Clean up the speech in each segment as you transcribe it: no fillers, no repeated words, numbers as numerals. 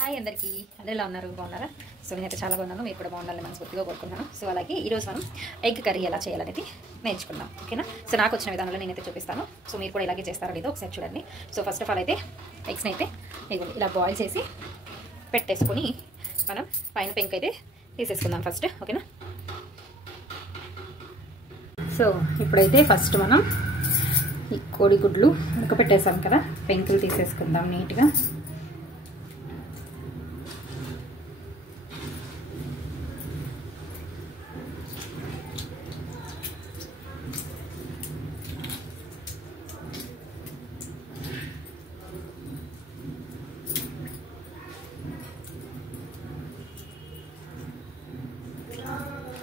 Hi అందరికీ ఎలా ఉన్నారు? బాగున్నారా? సో నేనైతే చాలా బాగున్నాను. మీరు కూడా బాగుండాలని మనస్ఫూర్తిగా కోరుకుంటున్నాను. సో అలాగే ఈరోజు మనం ఎగ్ కర్రీ ఎలా చేయాలనేది నేర్చుకుందాం, ఓకేనా? సో నాకు వచ్చిన విధానంలో నేనైతే చూపిస్తాను. సో మీరు కూడా ఇలాగే చేస్తారో లేదో ఒకసారి చూడండి. సో ఫస్ట్ ఆఫ్ ఆల్ అయితే ఎగ్స్ని అయితే ఇలా బాయిల్ చేసి పెట్టేసుకొని మనం పైన పెంక్ అయితే తీసేసుకుందాం ఫస్ట్, ఓకేనా? సో ఇప్పుడైతే ఫస్ట్ మనం ఈ కోడిగుడ్లు ఉడకపెట్టేసాం కదా, పెంకులు తీసేసుకుందాం నీట్గా.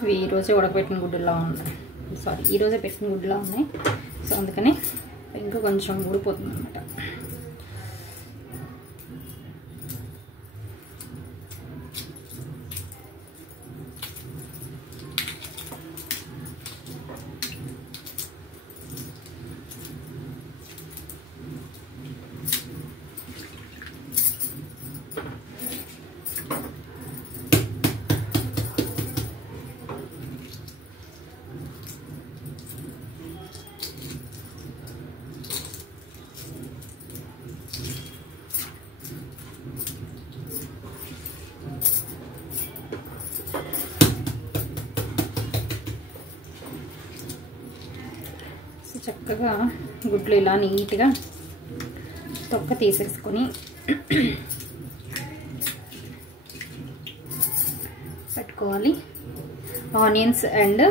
ఇవి ఈరోజే ఉడకబెట్టిన గుడ్డులా ఉన్నాయి, సారీ ఈరోజే పెట్టిన గుడ్డులా ఉన్నాయి. సో అందుకని ఇంకా కొంచెం ఊడిపోతుంది అన్నమాట. చక్కగా గుడ్లు ఇలా నీట్గా తొక్క తీసేసుకొని పెట్టుకోవాలి. ఆనియన్స్ అండ్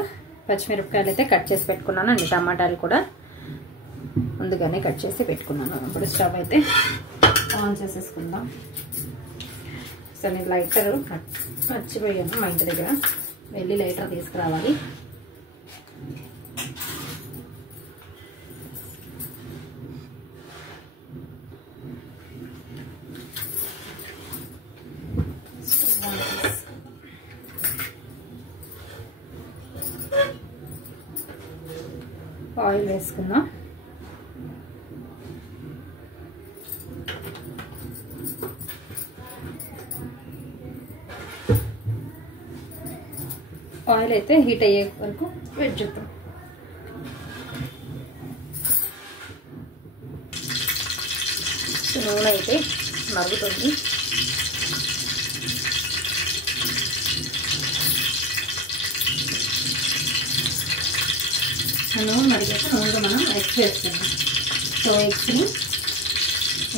పచ్చిమిరపకాయలు అయితే కట్ చేసి పెట్టుకున్నాను అండి. టమాటాలు కూడా ముందుగానే కట్ చేసి పెట్టుకున్నాను. ఇప్పుడు స్టవ్ అయితే ఆన్ చేసేసుకుందాం. సో నేను లైటర్ మర్చిపోయాను మా ఇంటి దగ్గర, వెళ్ళి లైటర్ తీసుకురావాలి. ఆయిల్ వేసుకుందాం. ఆయిల్ అయితే హీట్ అయ్యే వరకు వెయిట్ చేద్దాం. నూనె అయితే మరుగుతుంది. నూనె మరిగాక నూనెలో మనం ఎగ్స్ వేసుకుందాం. సో ఎగ్స్ని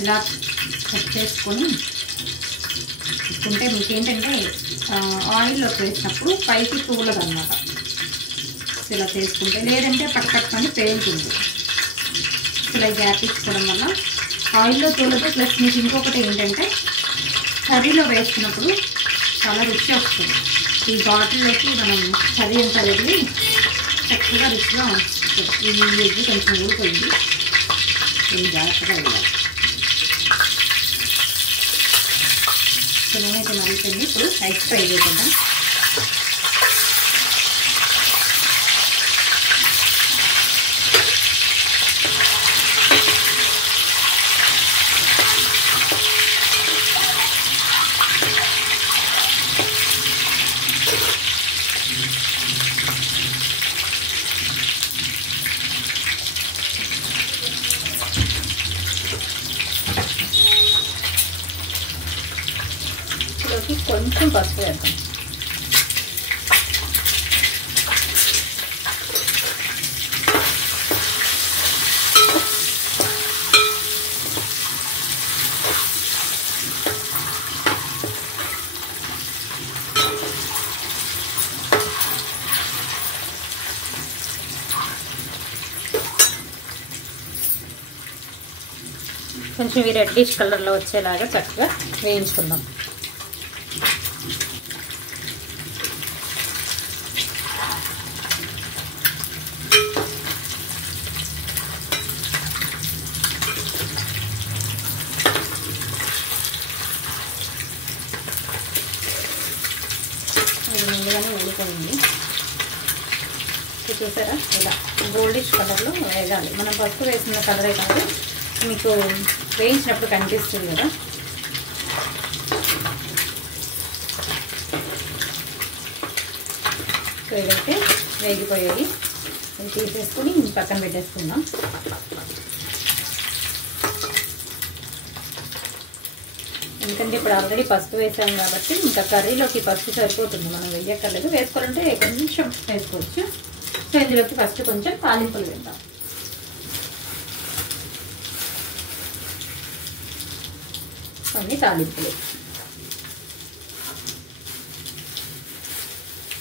ఇలా కట్ చేసుకొని ఉంటే మీకు ఏంటంటే ఆయిల్లోకి వేసినప్పుడు పైకి తూలదు అన్నమాట. ఇలా చేసుకుంటే, లేదంటే పట్టుకొని పేలుతుంది. ఇలా గ్యాప్ ఇచ్చుకోవడం వల్ల ఆయిల్లో తూలదు. ప్లస్ మీకు ఇంకొకటి ఏంటంటే కర్రీలో వేసుకున్నప్పుడు చాలా రుచి వస్తుంది. ఈ బాటిల్లోకి మనం కర్రీ అంతా వెళ్ళి చక్కగా రుచిగా వస్తుంది. ఈ ఎగ్ కొంచెం ఊడిపోయింది, ఇది జాగ్రత్తగా వెళ్ళాలి. సో నేనైతే మరుగుతుంది. ఇప్పుడు ఎగ్ ఫ్రై చేద్దాం. కొంచెం పసుపు వేద్దాం. కొంచెం ఈ రెడ్డిష్ కలర్లో వచ్చేలాగా చక్కగా వేయించుకుందాం. ముందుగానే వేడిపోయింది, చూసారా? ఇలా గోల్డిష్ కలర్లో వేగాలి. మనం పసుపు వేసిన కలరే కాదు, మీకు వేయించినప్పుడు కనిపిస్తుంది కదా. సో ఇదైతే వేగిపోయాయి, ఇది తీసేసుకుని పక్కన పెట్టేసుకుందాం. ఎందుకంటే ఇప్పుడు ఆల్రెడీ పసుపు వేసాం కాబట్టి ఇంకా కర్రీలోకి పసుపు సరిపోతుంది, మనం వేయక్కర్లేదు. వేసుకోవాలంటే కొంచెం వేసుకోవచ్చు. సో ఇందులోకి ఫస్ట్ కొంచెం తాలింపులు వేద్దాం. కొన్ని తాలింపులు,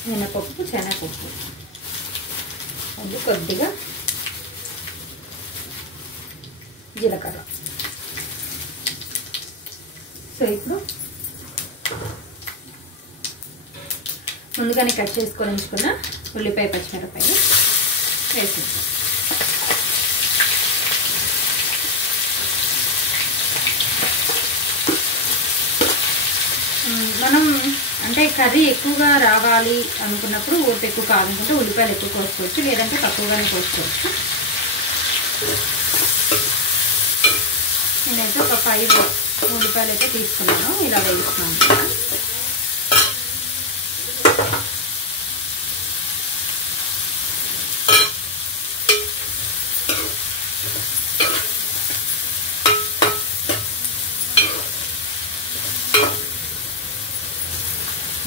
మినపప్పు, శనగపప్పు, అది కొద్దిగా జీలకర్ర. సో ఇప్పుడు ముందుగానే కట్ చేసుకొని ఉంచుకున్న ఉల్లిపాయ, పచ్చిమిరపకాయలు వేసుకుంటాం. మనం అంటే కర్రీ ఎక్కువగా రావాలి అనుకున్నప్పుడు, ఊరితో ఎక్కువ కావాలనుకుంటే ఉల్లిపాయలు ఎక్కువ కోసుకోవచ్చు, లేదంటే తక్కువగానే కోసుకోవచ్చు. నేనైతే ఒక 5 ఉల్లిపాయలు అయితే తీసుకున్నాను, ఇలా వేస్తున్నాను.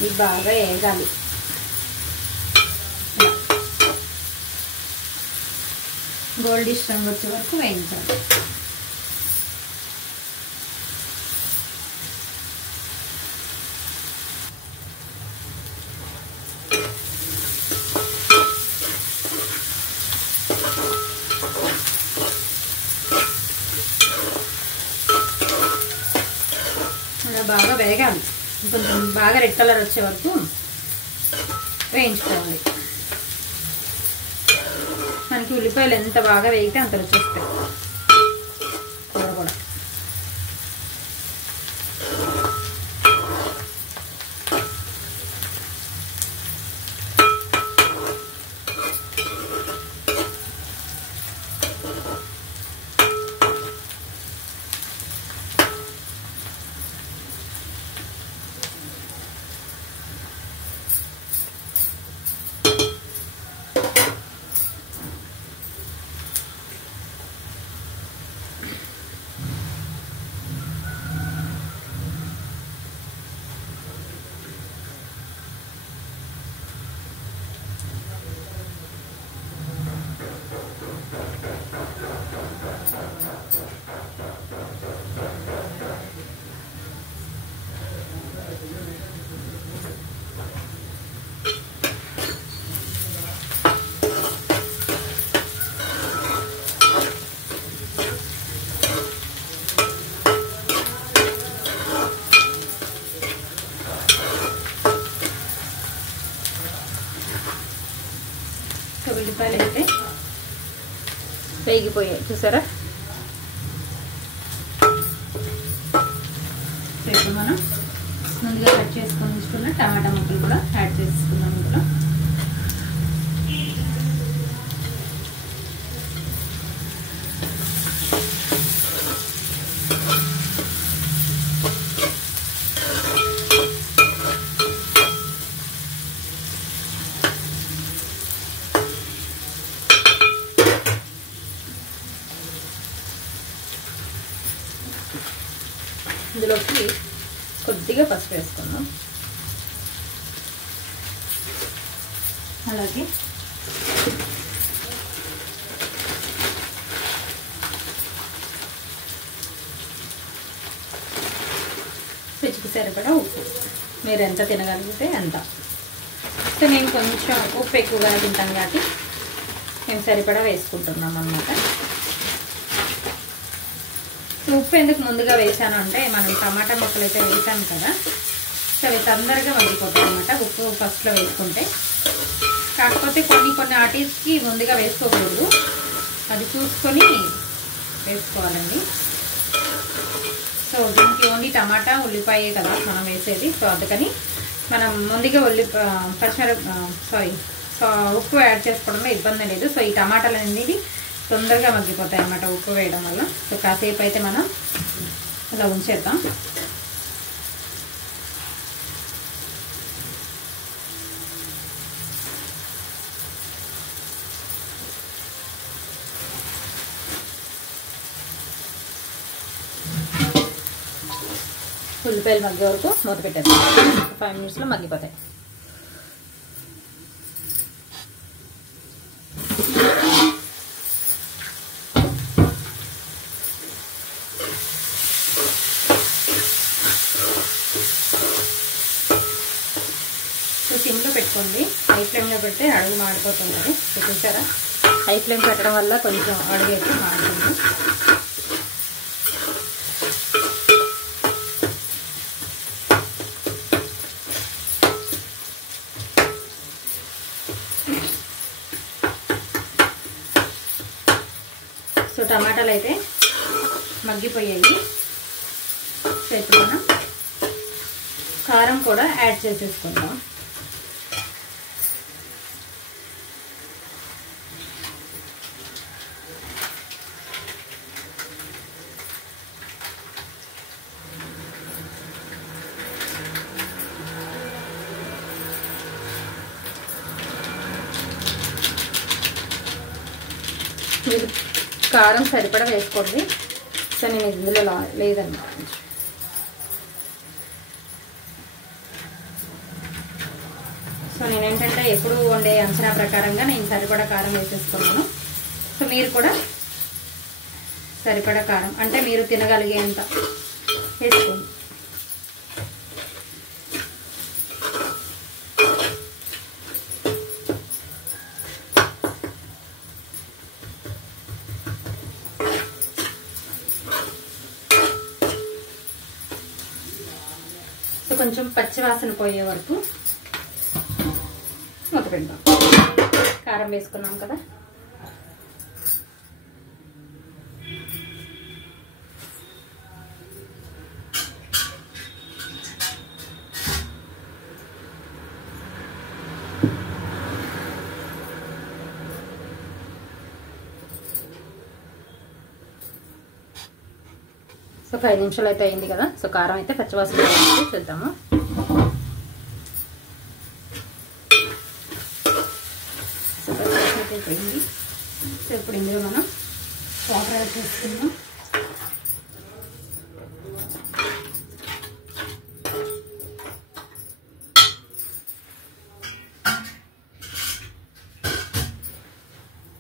ఇది బాగా వేగాలి, గోల్డిష్ రంగు వచ్చే వరకు వేయించాలి. అలా బాగా వేగాలి, కొంచెం బాగా రెడ్ కలర్ వచ్చే వరకు వేయించుకోవాలి. మనకి ఉల్లిపాయలు ఎంత బాగా వేగితే అంత రుచి వస్తాయి కూర కూడా. ఉల్లిపాయలు అయితే వేగిపోయాయి చూసారా. ఇప్పుడు మనం ముందుగా కట్ చేసుకొని ఉంచుకున్న టమాటా ముక్కలు కూడా యాడ్ చేసుకున్నాం ఇందులో. ఇందులోకి కొద్దిగా పసుపు వేసుకుందాం, అలాగే రుచికి సరిపడా ఉప్పు, మీరు ఎంత తినగలిగితే అంత. సో నేను కొంచెం ఉప్పు ఎక్కువగా తింటాను కాబట్టి మేము సరిపడా వేసుకుంటున్నాం అన్నమాట. ఉప్పు ఎందుకు ముందుగా వేసాను అంటే మనం టమాటా ముక్కలు అయితే వేసాము కదా, సో అవి తొందరగా మగ్గిపోతాయి అన్నమాట ఉప్పు ఫస్ట్లో వేసుకుంటే. కాకపోతే కొన్ని ఆటికి ముందుగా వేసుకోకూడదు, అది చూసుకొని వేసుకోవాలండి. సో దీనికి ఓన్లీ టమాటా ఉల్లిపాయే కదా మనం వేసేది, సో అందుకని మనం ముందుగా ఉప్పు యాడ్ చేసుకోవడంలో ఇబ్బంది లేదు. సో ఈ టమాటాలు అనేది తొందరగా మగ్గిపోతాయి అన్నమాట ఉప్పు వేయడం వల్ల. సో కాసేపు అయితే మనం అలా ఉంచేద్దాం. ఉల్లిపాయలు మగ్గే వరకు మూత పెట్టేద్దాం. 5 మినిట్స్లో మగ్గిపోతాయి. సిమ్లో పెట్టుకోండి. హై ఫ్లేమ్లో పెడితే అడుగు మాడిపోతుంది. చూసారా, హై ఫ్లేమ్ పెట్టడం వల్ల కొంచెం అడుగు అయితే మాడుతుంది. సో టమాటాలు అయితే మగ్గిపోయాయి. సో ఇప్పుడు మనం కారం కూడా యాడ్ చేసేసుకుందాం. మీరు కారం సరిపడా వేసుకోండి. సో నేను ఇందులో లేదన్నమాట. సో నేనేంటంటే ఎప్పుడు వండే అంచనా ప్రకారంగా నేను సరిపడా కారం వేసేసుకున్నాను. సో మీరు కూడా సరిపడా కారం అంటే మీరు తినగలిగేంత వేసుకోండి. సో కొంచెం పచ్చివాసన పోయే వరకు మూత పెడదాం. కారం వేసుకున్నాం కదా. సో 5 నిమిషాలు అయితే అయింది కదా. సో కారం అయితే పచ్చివాసన చూద్దాము. సో పచ్చివాసన అయితే పోయింది. సో ఇప్పుడు ఇందులో మనం వాటర్ యాడ్ చేసుకుందాం.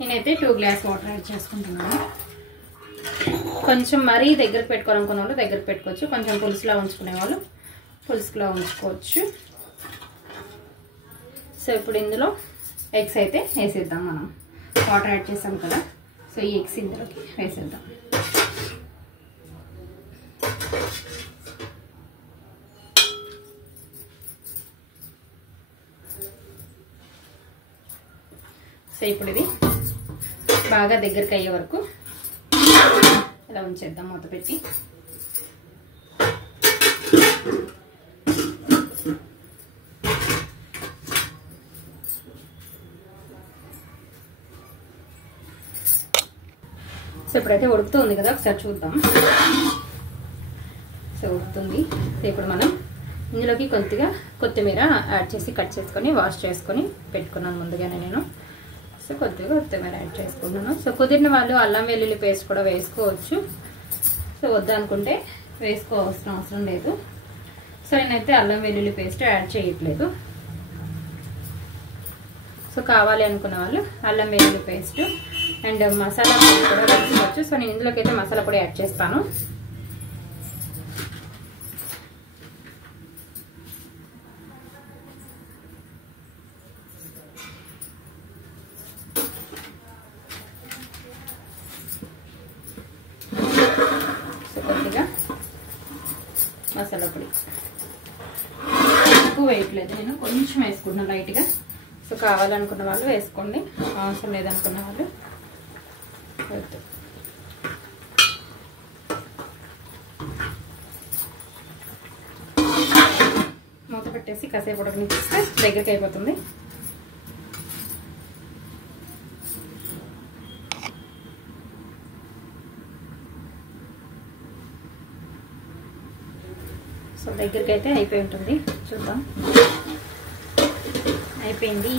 నేనైతే 2 గ్లాస్ వాటర్ యాడ్ చేసుకుంటున్నాను. కొంచెం మరీ దగ్గరకు పెట్టుకోవాలనుకున్న వాళ్ళు దగ్గరకు పెట్టుకోవచ్చు. కొంచెం పులుసులా ఉంచుకునే వాళ్ళు పులుసులా ఉంచుకోవచ్చు. సో ఇప్పుడు ఇందులో ఎగ్స్ అయితే వేసేద్దాం. మనం వాటర్ యాడ్ చేసాం కదా. సో ఈ ఎగ్స్ ఇందులోకి వేసేద్దాం. సో ఇప్పుడు ఇది బాగా దగ్గరికి అయ్యే వరకు ఇలా ఉంచేద్దాం మూత పెట్టి. సో ఇప్పుడైతే ఉడుకుతూ ఉంది కదా, ఒకసారి చూద్దాం. సో ఉడుకుతుంది. సో ఇప్పుడు మనం ఇందులోకి కొద్దిగా కొత్తిమీర యాడ్ చేసి కట్ చేసుకొని వాష్ చేసుకొని పెట్టుకున్నాను ముందుగానే నేను. సో కొద్దిగా కొత్తిమీర యాడ్ చేసుకుంటున్నాను. సో కుదిరిన వాళ్ళు అల్లం వెల్లుల్లి పేస్ట్ కూడా వేసుకోవచ్చు. సో వద్దనుకుంటే వేసుకోవాల్సిన అవసరం లేదు. సో నేనైతే అల్లం వెల్లుల్లి పేస్ట్ యాడ్ చేయట్లేదు. సో కావాలి అనుకున్న వాళ్ళు అల్లం వెల్లుల్లి పేస్ట్ అండ్ మసాలా పొడి కూడా వేసుకోవచ్చు. సో నేను ఇందులోకి అయితే మసాలా పొడి యాడ్ చేస్తాను. సో కొద్దిగా మసాలా పొడి ఎక్కువ వేయట్లేదు, నేను కొంచెం వేసుకుంటున్నాను లైట్గా. సో కావాలనుకున్న వాళ్ళు వేసుకోండి, అవసరం లేదనుకున్న వాళ్ళు వద్దు. మూత పెట్టేసి కాసేపు ఉడకనిస్తే దగ్గరికి అయిపోతుంది. సో దగ్గరికి అయితే అయిపోయి ఉంటుంది, చూద్దాం. అయిపోయింది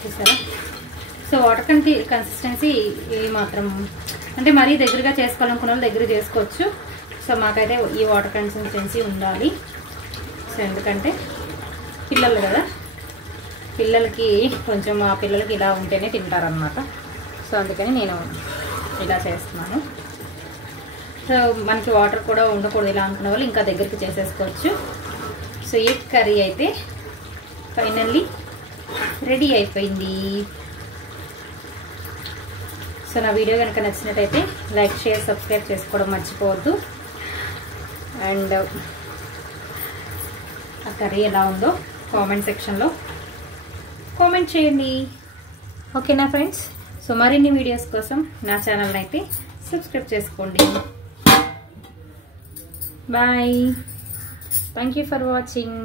చూసారా. సో వాటర్ కన్సిస్టెన్సీ మాత్రం అంటే మరీ దగ్గరగా చేసుకోవాలనుకున్న వాళ్ళు దగ్గర చేసుకోవచ్చు. సో మాకైతే ఈ వాటర్ కన్సిస్టెన్సీ ఉండాలి. సో ఎందుకంటే పిల్లలు కదా, పిల్లలకి కొంచెం మా పిల్లలకి ఇలా ఉంటేనే తింటారనమాట. సో అందుకని నేను ఇలా చేస్తున్నాను. సో మనకి వాటర్ కూడా ఉండకూడదు ఇలా అనుకునే వాళ్ళు ఇంకా దగ్గరికి చేసేసుకోవచ్చు. సో ఎగ్ కర్రీ అయితే ఫైనల్లీ రెడీ అయిపోయింది. సో నా వీడియో కనుక నచ్చినట్టయితే లైక్, షేర్, సబ్స్క్రైబ్ చేసుకోవడం మర్చిపోవద్దు. అండ్ ఆ కర్రీ ఎలా ఉందో కామెంట్ సెక్షన్లో కామెంట్ చేయండి. ఓకేనా ఫ్రెండ్స్? సో మరిన్ని వీడియోస్ కోసం నా ఛానల్ని అయితే సబ్స్క్రైబ్ చేసుకోండి. Bye. Thank you for watching.